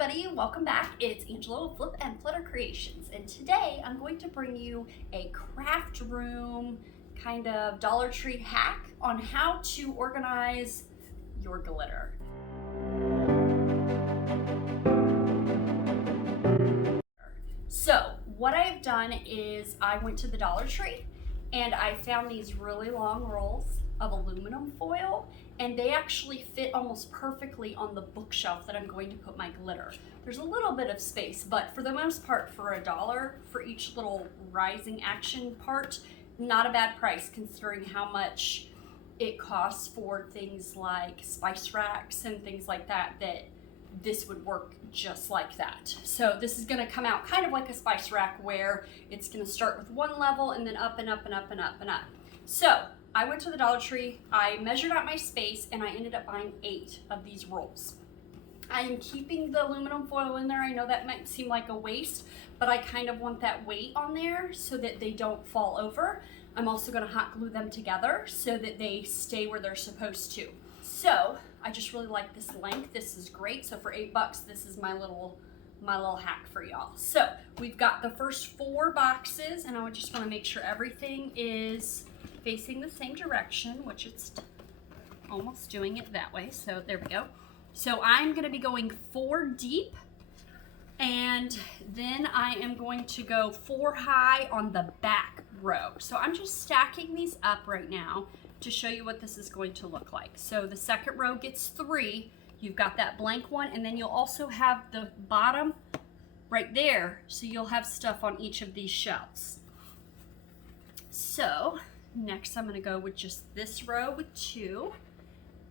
everybody, welcome back. It's Angela with Flip and Flutter Creations, and today I'm going to bring you a craft room kind of Dollar Tree hack on how to organize your glitter. So what I've done is I went to the Dollar Tree and I found these really long rolls of aluminum foil, and they actually fit almost perfectly on the bookshelf that I'm going to put my glitter. There's a little bit of space, but for the most part, for $1 for each little rising action part, not a bad price considering how much it costs for things like spice racks and things like that, that this would work just like that. So this is gonna come out kind of like a spice rack where it's gonna start with one level and then up and up and up and up and up. So I went to the Dollar Tree, I measured out my space, and I ended up buying 8 of these rolls. I am keeping the aluminum foil in there. I know that might seem like a waste, but I kind of want that weight on there so that they don't fall over. I'm also gonna hot glue them together so that they stay where they're supposed to. So I just really like this length. This is great. So for $8, this is my little hack for y'all. So we've got the first 4 boxes, and I just want to make sure everything is facing the same direction, which it's almost doing it that way. So there we go. So I'm going to be going 4 deep, and then I am going to go 4 high on the back row. So I'm just stacking these up right now to show you what this is going to look like. So the second row gets 3. You've got that blank one, and then you'll also have the bottom right there, so you'll have stuff on each of these shelves. So next I'm gonna go with just this row with 2,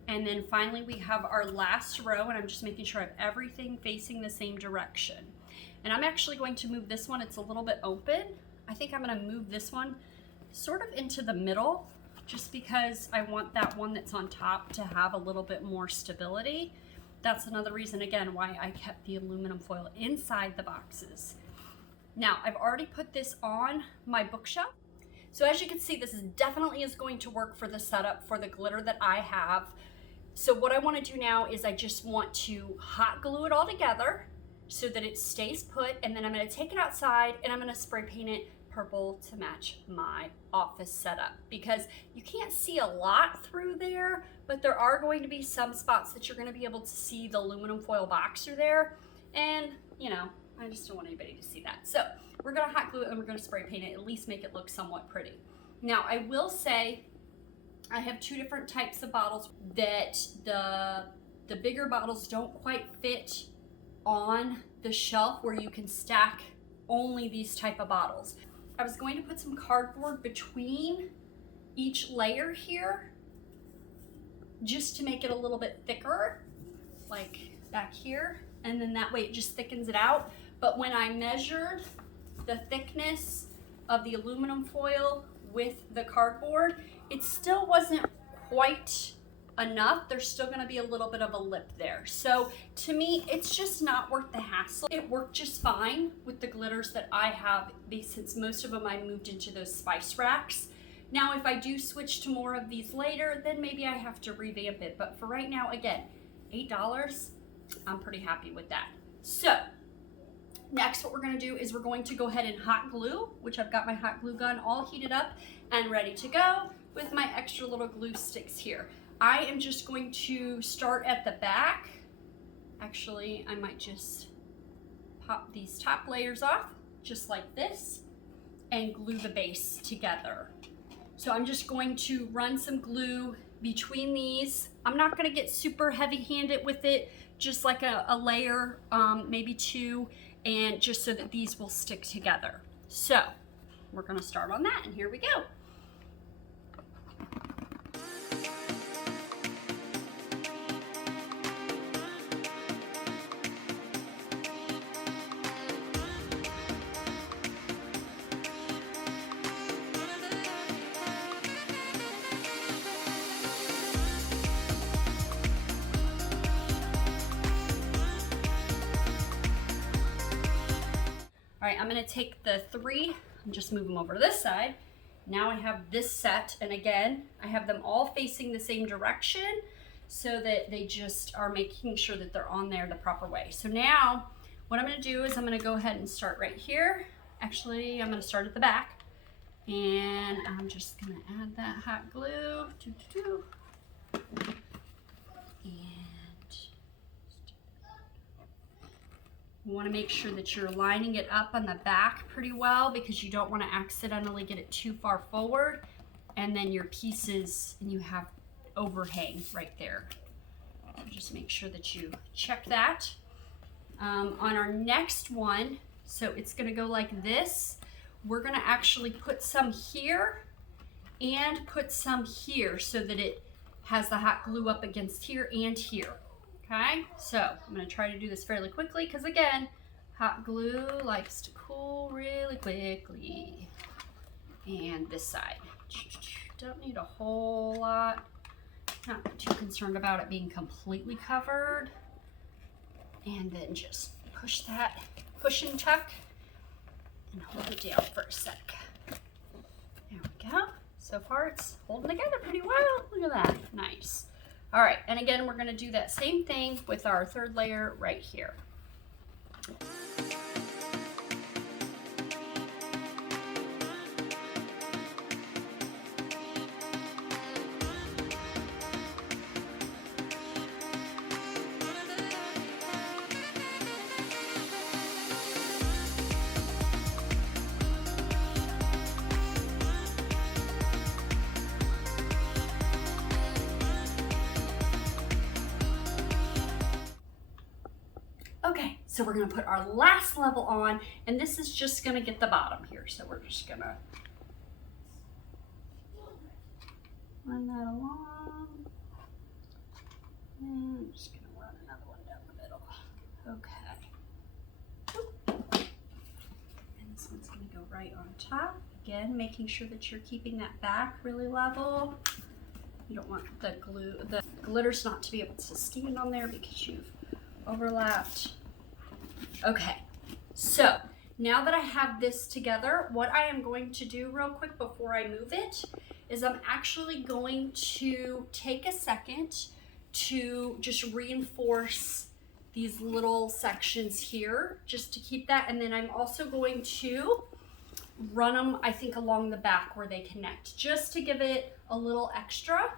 and then finally we have our last row, and I'm just making sure I have everything facing the same direction. And I'm actually going to move this one, it's a little bit open. I think I'm gonna move this one sort of into the middle, just because I want that one that's on top to have a little bit more stability. That's another reason, again, why I kept the aluminum foil inside the boxes. Now, I've already put this on my bookshelf. So as you can see, this definitely is going to work for the setup for the glitter that I have. So what I want to do now is I just want to hot glue it all together so that it stays put, and then I'm going to take it outside and I'm going to spray paint it purple to match my office setup, because you can't see a lot through there, but there are going to be some spots that you're going to be able to see the aluminum foil box through there, and you know, I just don't want anybody to see that. So we're going to hot glue it and we're going to spray paint it, at least make it look somewhat pretty. Now I will say I have 2 different types of bottles that the bigger bottles don't quite fit on the shelf where you can stack only these type of bottles. I was going to put some cardboard between each layer here just to make it a little bit thicker, like back here, and then that way it just thickens it out. But when I measured the thickness of the aluminum foil with the cardboard, it still wasn't quite enough. There's still going to be a little bit of a lip there. So to me, it's just not worth the hassle. It worked just fine with the glitters that I have, since most of them I moved into those spice racks. Now, if I do switch to more of these later, then maybe I have to revamp it. But for right now, again, $8, I'm pretty happy with that. So next, what we're going to do is we're going to go ahead and hot glue, which I've got my hot glue gun all heated up and ready to go with my extra little glue sticks here. I am just going to start at the back. Actually, I might just pop these top layers off, just like this, and glue the base together. So I'm just going to run some glue between these. I'm not gonna get super heavy-handed with it, just like a layer, maybe 2, and just so that these will stick together. So we're gonna start on that, and here we go. All right, I'm gonna take the 3 and just move them over to this side. Now I have this set, and again, I have them all facing the same direction. so that they just are making sure that they're on there the proper way. So now what I'm going to do is I'm going to go ahead and start right here. Actually, I'm going to start at the back, and I'm just going to add that hot glue. And you want to make sure that you're lining it up on the back pretty well, because you don't want to accidentally get it too far forward, and then your pieces, and you have overhang right there. So just make sure that you check that. On our next one, so it's going to go like this. We're going to actually put some here and put some here so that it has the hot glue up against here and here. Okay, so I'm going to try to do this fairly quickly because, again, hot glue likes to cool really quickly. And this side. Don't need a whole lot. Not too concerned about it being completely covered. And then just push that, push and tuck, and hold it down for a sec. There we go. So far it's holding together pretty well. Look at that, nice. All right, and again, we're gonna do that same thing with our third layer right here. Okay, so we're gonna put our last level on, and this is just gonna get the bottom here. So we're just gonna run that along. And I'm just gonna run another one down the middle. Okay. And this one's gonna go right on top. Again, making sure that you're keeping that back really level. You don't want the glitters not to be able to stand on there because you've overlapped. Okay, so now that I have this together, what I am going to do real quick before I move it is I'm actually going to take a second to just reinforce these little sections here just to keep that, and then I'm also going to run them, I think, along the back where they connect, just to give it a little extra.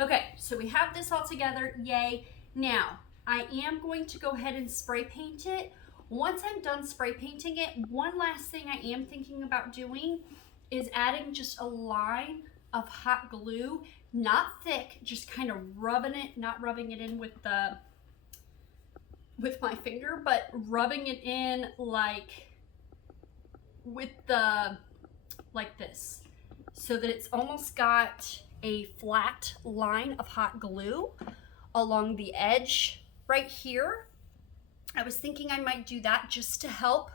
Okay, so we have this all together, yay. Now, I am going to go ahead and spray paint it. Once I'm done spray painting it, one last thing I am thinking about doing is adding just a line of hot glue, not thick, just kind of rubbing it, not rubbing it in with my finger, but rubbing it in like this, so that it's almost got a flat line of hot glue along the edge right here. I was thinking I might do that just to help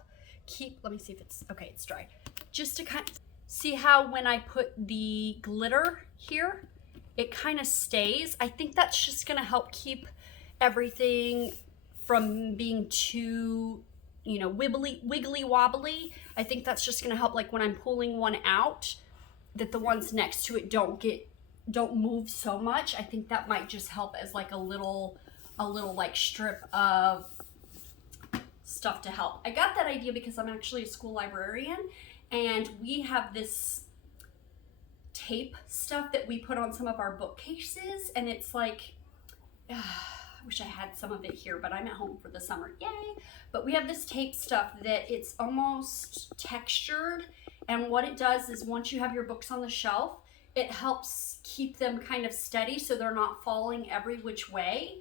keep, let me see if it's, okay, it's dry. Just to kind of see how when I put the glitter here, it kind of stays. I think that's just gonna help keep everything from being too, you know, wiggly wobbly. I think that's just gonna help, like when I'm pulling one out, that the ones next to it don't move so much. I think that might just help as like a little like strip of stuff to help. I got that idea because I'm actually a school librarian, and we have this tape stuff that we put on some of our bookcases, and it's like, I wish I had some of it here, but I'm at home for the summer, yay. But we have this tape stuff that it's almost textured, and what it does is once you have your books on the shelf, it helps keep them kind of steady so they're not falling every which way,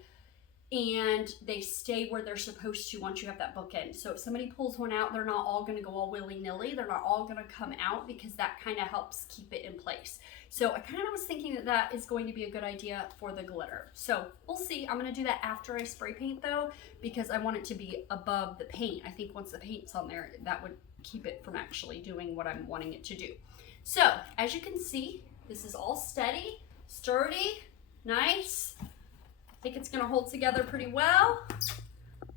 and they stay where they're supposed to once you have that book in. So if somebody pulls one out, they're not all gonna go all willy-nilly. They're not all gonna come out, because that kind of helps keep it in place. So I kind of was thinking that that is going to be a good idea for the glitter. So we'll see. I'm gonna do that after I spray paint though, because I want it to be above the paint. I think once the paint's on there, that would keep it from actually doing what I'm wanting it to do. So as you can see, This is all steady, sturdy, nice. I think it's gonna hold together pretty well.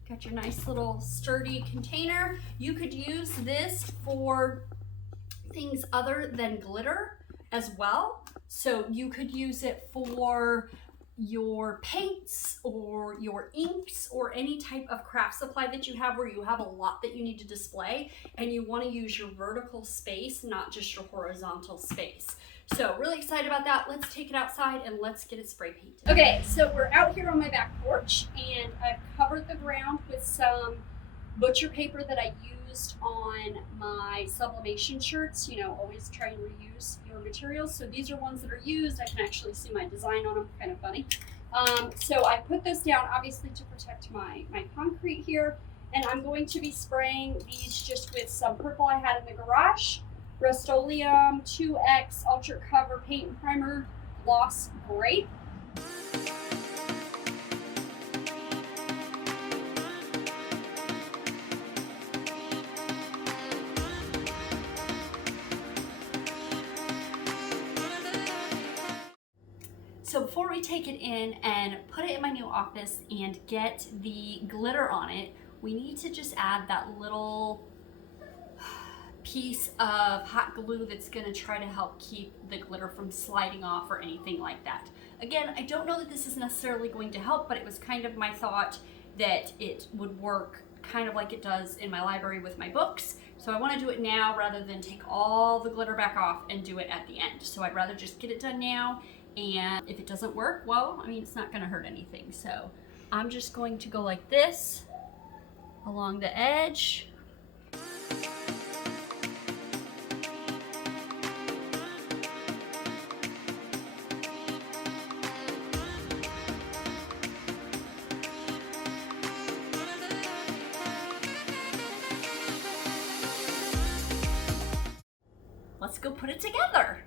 Got your nice little sturdy container. You could use this for things other than glitter as well. So you could use it for your paints or your inks or any type of craft supply that you have where you have a lot that you need to display and you want to use your vertical space, not just your horizontal space. So really excited about that. Let's take it outside and let's get it spray painted. Okay, so we're out here on my back porch and I've covered the ground with some butcher paper that I used on my sublimation shirts. You know, always try and reuse your materials. So these are ones that are used. I can actually see my design on them, kind of funny. So I put this down obviously to protect my concrete here. And I'm going to be spraying these just with some purple I had in the garage. Rust-Oleum 2X Ultra Cover Paint and Primer Gloss Grape. So before we take it in and put it in my new office and get the glitter on it, we need to just add that little piece of hot glue that's going to try to help keep the glitter from sliding off or anything like that. Again, I don't know that this is necessarily going to help, but it was kind of my thought that it would work kind of like it does in my library with my books. So I want to do it now rather than take all the glitter back off and do it at the end. So I'd rather just get it done now, and if it doesn't work, well, I mean, it's not going to hurt anything. So I'm just going to go like this along the edge. Let's go put it together.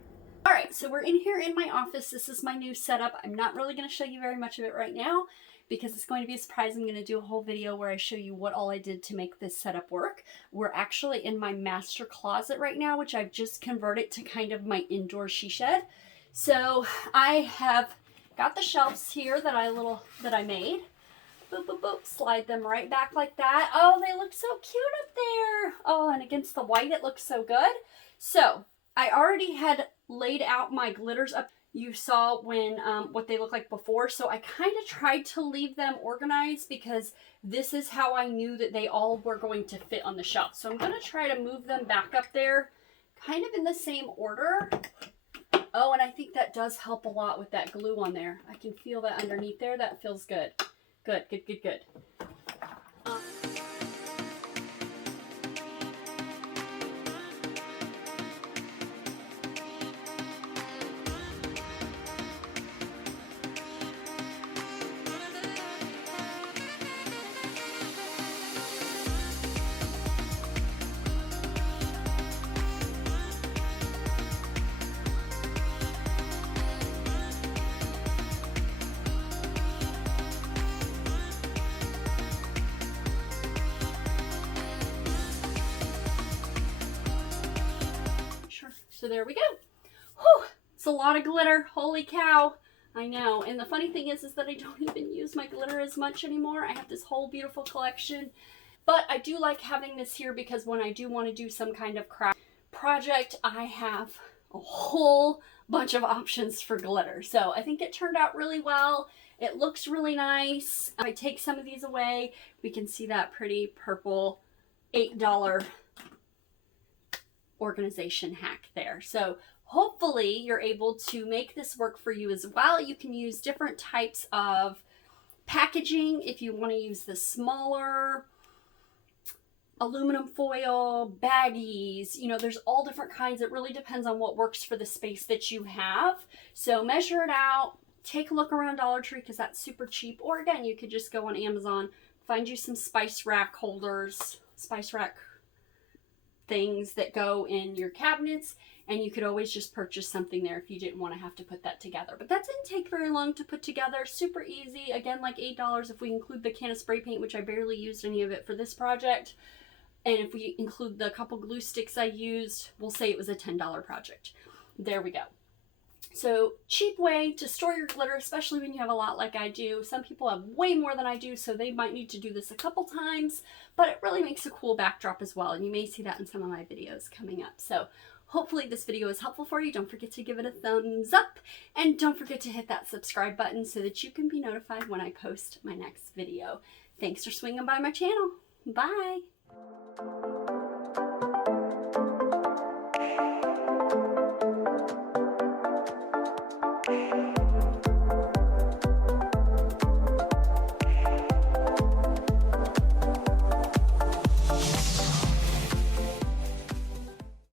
All right, so we're in here in my office. This is my new setup. I'm not really going to show you very much of it right now because it's going to be a surprise. I'm going to do a whole video where I show you what all I did to make this setup work. We're actually in my master closet right now, which I've just converted to kind of my indoor she shed. So I have got the shelves here that I made. Boop, boop, boop. Slide them right back like that. Oh, they look so cute up there. Oh, and against the white, it looks so good. So I already had laid out my glitters up. You saw when what they look like before. So I kind of tried to leave them organized because this is how I knew that they all were going to fit on the shelf. So I'm going to try to move them back up there kind of in the same order. Oh, and I think that does help a lot with that glue on there. I can feel that underneath there. That feels good. Good, good, good, good. So there we go. Whew, it's a lot of glitter. Holy cow. I know. And the funny thing is that I don't even use my glitter as much anymore. I have this whole beautiful collection. But I do like having this here because when I do want to do some kind of craft project, I have a whole bunch of options for glitter. So I think it turned out really well. It looks really nice. If I take some of these away, we can see that pretty purple $8 organization hack there. So hopefully you're able to make this work for you as well. You can use different types of packaging if you want to use the smaller aluminum foil, baggies, you know, there's all different kinds. It really depends on what works for the space that you have. So measure it out, take a look around Dollar Tree because that's super cheap. Or again, you could just go on Amazon, find you some spice rack holders, spice rack things that go in your cabinets, and you could always just purchase something there if you didn't want to have to put that together. But that didn't take very long to put together. Super easy. Again, like $8 if we include the can of spray paint, which I barely used any of it for this project. And if we include the couple glue sticks I used, we'll say it was a $10 project. There we go. So cheap way to store your glitter, especially when you have a lot like I do. Some people have way more than I do, so they might need to do this a couple times, but it really makes a cool backdrop as well. And you may see that in some of my videos coming up. So hopefully this video is helpful for you. Don't forget to give it a thumbs up, and don't forget to hit that subscribe button so that you can be notified when I post my next video. Thanks for swinging by my channel. Bye.